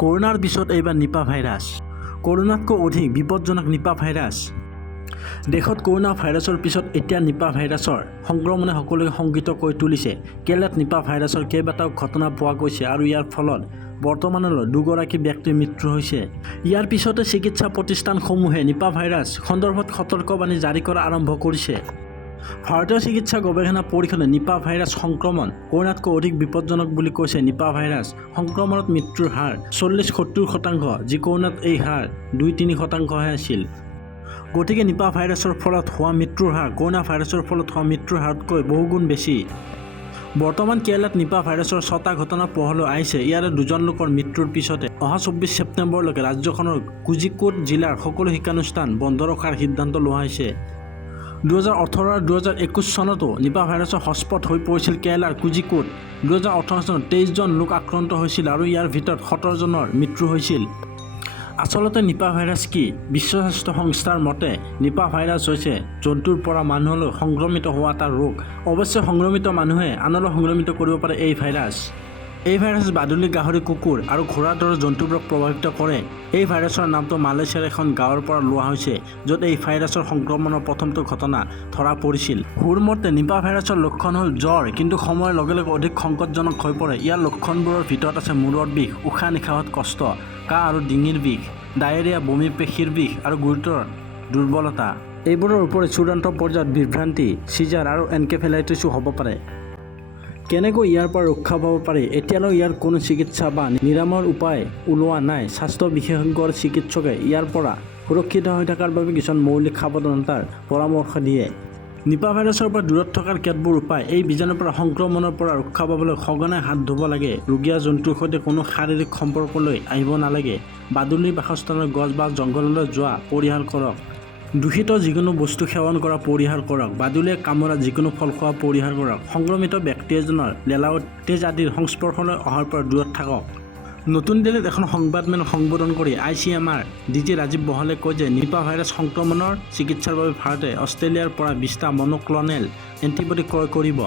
কৰোনাৰ পিছত এইবাৰ নিপা ভাইৰাছ। কৰোনাতকৈ অধিক বিপদজনক নিপা ভাইৰাছ। দেশত কৰোনা ভাইৰাছৰ পিছত এতিয়া নিপা ভাইৰাছৰ সংক্ৰমণে সকলোকে শংকিত কৰি তুলিছে। কেৰেলাত নিপা ভাইৰাছৰ কেইবাটাও ঘটনা পোৱা গৈছে আৰু ইয়াৰ ফলত বৰ্তমানলৈ 2গৰাকী ব্যক্তিৰ মৃত্যু হৈছে। ইয়াৰ পিছতে চিকিৎসা প্ৰতিষ্ঠানসমূহে নিপা ভাইৰাছ সন্দৰ্ভত সতৰ্কবাণী জাৰি কৰা আৰম্ভ কৰিছে। ভাৰতীয় চিকিৎসা গৱেষণা পৰিষদে নিপা ভাইৰাছ সংক্ৰমণ কৰোনাতকৈ অধিক বিপদজনক বুলি কৈছে। নিপা ভাইৰাছ সংক্ৰমণত মৃত্যুৰ হাৰ 40-70%, যি কৰোনাত এই হাৰ 2-3%হে আছিল। গতিকে নিপা ভাইৰাছৰ ফলত হোৱা মৃত্যুৰ হাৰ কৰোনা ভাইৰাছৰ ফলত হোৱা মৃত্যুৰ হাৰতকৈ বহুগুণ বেছি। বৰ্তমান কেৰেলাত নিপা ভাইৰাছৰ 6টা ঘটনা পোহৰলৈ আহিছে। ইয়াৰে 2জন লোকৰ মৃত্যুৰ পিছতে অহা 24 ছেপ্টেম্বৰলৈকে ৰাজ্যখনৰ কোজিকোড জিলাৰ সকলো শিক্ষানুষ্ঠান বন্ধ ৰখাৰ সিদ্ধান্ত লোৱা হৈছে। 2018 আৰু 2021 চনতো নিপা ভাইৰাছৰ হটস্পট হৈ পৰিছিল কেৰেলাৰ কোজিকোড। 2018 চনত 23জন লোক আক্ৰান্ত হৈছিল আৰু ইয়াৰ ভিতৰত 17জনৰ মৃত্যু হৈছিল। আচলতে নিপা ভাইৰাছ কি? বিশ্ব স্বাস্থ্য সংস্থাৰ মতে নিপা ভাইৰাছ হৈছে জন্তুৰ পৰা মানুহলৈ সংক্ৰমিত হোৱা এটা ৰোগ। অৱশ্যে সংক্ৰমিত মানুহে আনলৈ সংক্ৰমিত কৰিব পাৰে এই ভাইৰাছ। এই ভাইৰাছে বাদুলি, গাহৰি, কুকুৰ আৰু ঘোঁৰাৰ দৰে জন্তুবোৰক প্ৰভাৱিত কৰে। এই ভাইৰাছৰ নামটো মালয়েছিয়াৰ এখন গাঁৱৰ পৰা লোৱা হৈছে, য'ত এই ভাইৰাছৰ সংক্ৰমণৰ প্ৰথমটো ঘটনা ধৰা পৰিছিল। হুৰ মতে নিপা ভাইৰাছৰ লক্ষণ হ'ল জ্বৰ, কিন্তু সময়ৰ লগে লগে অধিক সংকটজনক হৈ পৰে। ইয়াৰ লক্ষণবোৰৰ ভিতৰত আছে মূৰৰ বিষ, উশাহ নিশাহত কষ্ট, কাহ আৰু ডিঙিৰ বিষ, ডায়েৰিয়া, বমি, পেশীৰ বিষ আৰু গুৰুতৰ দুৰ্বলতা। এইবোৰৰ উপৰি চূড়ান্ত পৰ্যায়ত বিভ্ৰান্তি, চিজাৰ আৰু এনকেফেলাইটিছো হ'ব পাৰে। কেনেকৈ ইয়াৰ পৰা ৰক্ষা পাব পাৰি? এতিয়ালৈ ইয়াৰ কোনো চিকিৎসা বা নিৰাময়ৰ উপায় ওলোৱা নাই। স্বাস্থ্য বিশেষজ্ঞ আৰু চিকিৎসকে ইয়াৰ পৰা সুৰক্ষিত হৈ থকাৰ বাবে কিছুমান মৌলিক সাৱধানতাৰ পৰামৰ্শ দিয়ে। নিপা ভাইৰাছৰ পৰা দূৰত থকাৰ কেতবোৰ উপায়। এই বীজাণুৰ পৰা সংক্ৰমণৰ পৰা ৰক্ষা পাবলৈ সঘনাই হাত ধুব লাগে। ৰোগীয়া জন্তুৰ সৈতে কোনো শাৰীৰিক সম্পৰ্কলৈ আহিব নালাগে। বাদুলিৰ বাসস্থানৰ গছ বা জংঘললৈ যোৱা পৰিহাৰ কৰক। দূষিত যিকোনো বস্তু সেৱন কৰা পৰিহাৰ কৰক। বাদুলিয়ে কামোৰা যিকোনো ফল খোৱা পৰিহাৰ কৰক। সংক্ৰমিত ব্যক্তি এজনৰ লেলাৱত, তেজ আদিৰ সংস্পৰ্শলৈ অহাৰ পৰা দূৰত থাকক। নতুন দিল্লীত এখন সংবাদমেলক সম্বোধন কৰি ICMR DG ৰাজীৱ বহলে কয় যে নিপা ভাইৰাছ সংক্ৰমণৰ চিকিৎসাৰ বাবে ভাৰতে অষ্ট্ৰেলিয়াৰ পৰা 20টা মনোক্লনেল এণ্টিবডি ক্ৰয় কৰিব।